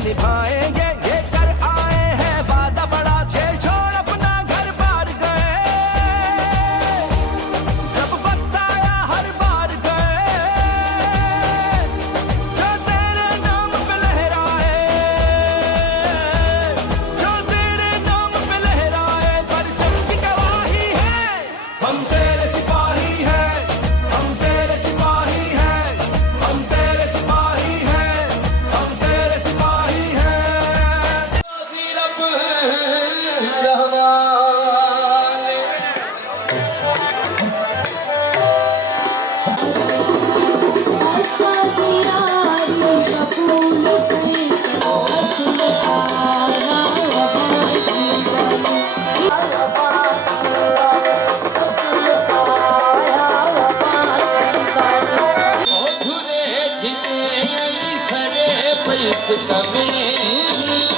निभाएंगे ये कर आए हैं वादा बड़ा, ये छोड़ अपना घर बार गए, जब वक्त आया हर बार गए, जो तेरे नाम पे लहराए, जो तेरे नाम पे लहराए, परचम की गवाही है, हम तेरे सिपाही हैं, हम तेरे सिपाही हैं, हम तेरे सिपाही हैं, हम तेरे सिपाही हैं। पैसे कमे